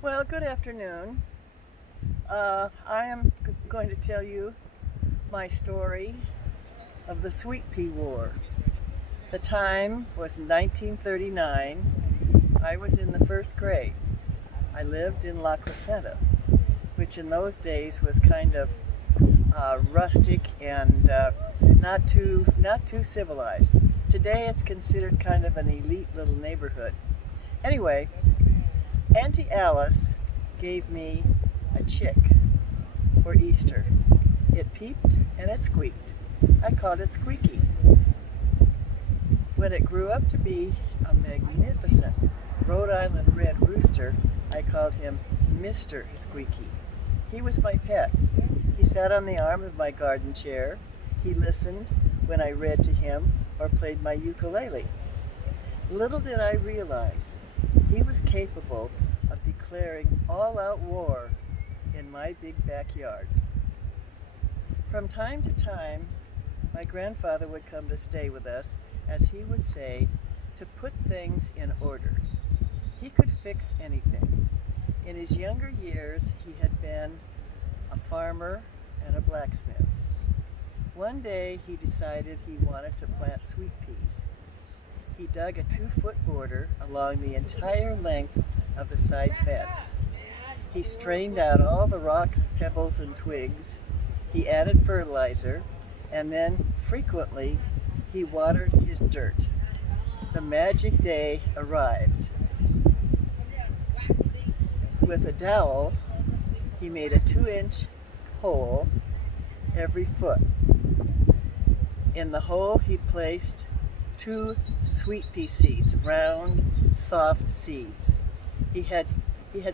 Well, good afternoon. I am going to tell you my story of the Sweetpea War. The time was 1939. I was in the first grade. I lived in La Crescenta, which in those days was kind of rustic and not too civilized. Today it's considered kind of an elite little neighborhood. Anyway, Auntie Alice gave me a chick for Easter. It peeped and it squeaked. I called it Squeaky. When it grew up to be a magnificent Rhode Island red rooster, I called him Mr. Squeaky. He was my pet. He sat on the arm of my garden chair. He listened when I read to him or played my ukulele. Little did I realize he was capable of declaring all-out war in my big backyard. From time to time, my grandfather would come to stay with us, as he would say, to put things in order. He could fix anything. In his younger years, he had been a farmer and a blacksmith. One day, he decided he wanted to plant sweet peas. He dug a 2-foot border along the entire length of the side fence. He strained out all the rocks, pebbles, and twigs. He added fertilizer, and then frequently he watered his dirt. The magic day arrived. With a dowel, he made a 2-inch hole every foot. In the hole, he placed 2 sweet pea seeds, round, soft seeds. He had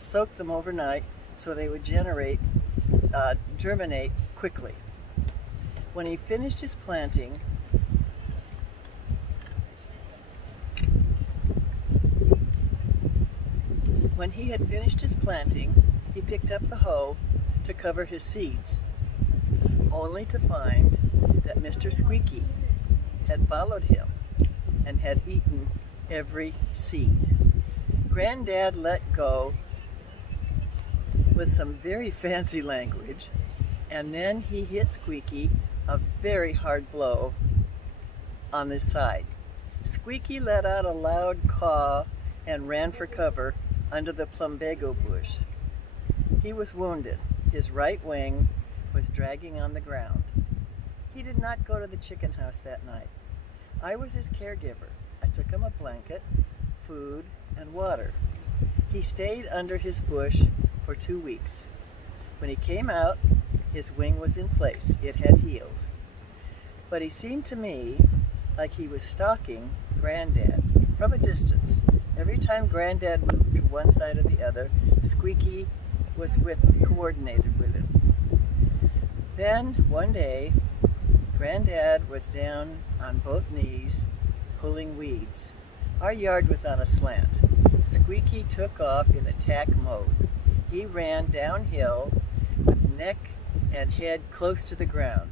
soaked them overnight so they would germinate quickly. When he finished his planting, he picked up the hoe to cover his seeds, only to find that Mr. Squeaky had followed him and had eaten every seed. Granddad let go with some very fancy language, and then he hit Squeaky a very hard blow on his side. Squeaky let out a loud caw and ran for cover under the plumbago bush. He was wounded. His right wing was dragging on the ground. He did not go to the chicken house that night. I was his caregiver. I took him a blanket, food, and water. He stayed under his bush for 2 weeks. When he came out, his wing was in place. It had healed. But he seemed to me like he was stalking Granddad from a distance. Every time Granddad moved to one side or the other, Squeaky was coordinated with him. Then, one day, Granddad was down on both knees, pulling weeds. Our yard was on a slant. Squeaky took off in attack mode. He ran downhill with neck and head close to the ground,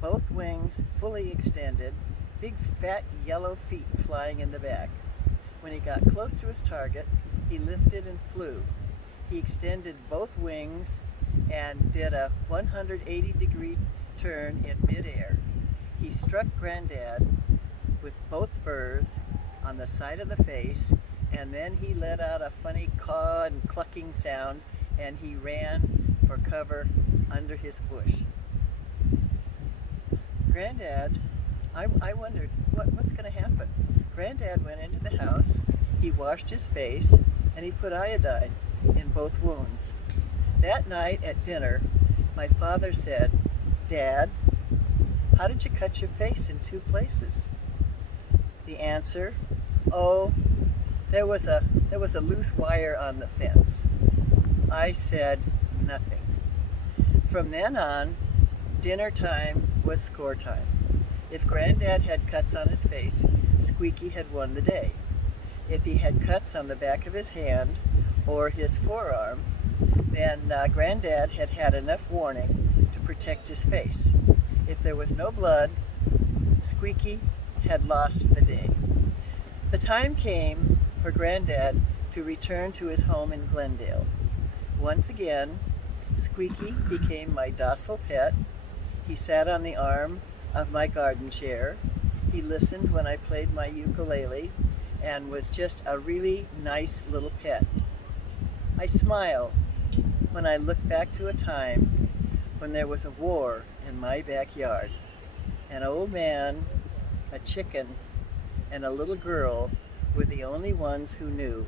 both wings fully extended, big fat yellow feet flying in the back. When he got close to his target, he lifted and flew. He extended both wings and did a 180-degree turn in midair. He struck Granddad with both furs on the side of the face, and then he let out a funny caw and clucking sound, and he ran for cover under his bush. Granddad, I wondered, what's going to happen? Granddad went into the house, he washed his face, and he put iodine in both wounds. That night at dinner, my father said, "Dad, how did you cut your face in 2 places?" The answer, "Oh, there was a loose wire on the fence." I said nothing. From then on, dinner time was score time. If Granddad had cuts on his face, Squeaky had won the day. If he had cuts on the back of his hand or his forearm, then Granddad had had enough warning to protect his face. If there was no blood, Squeaky had lost the day. The time came for Granddad to return to his home in Glendale. Once again, Squeaky became my docile pet. He sat on the arm of my garden chair. He listened when I played my ukulele and was just a really nice little pet. I smile when I look back to a time when there was a war in my backyard. An old man, a chicken, and a little girl were the only ones who knew.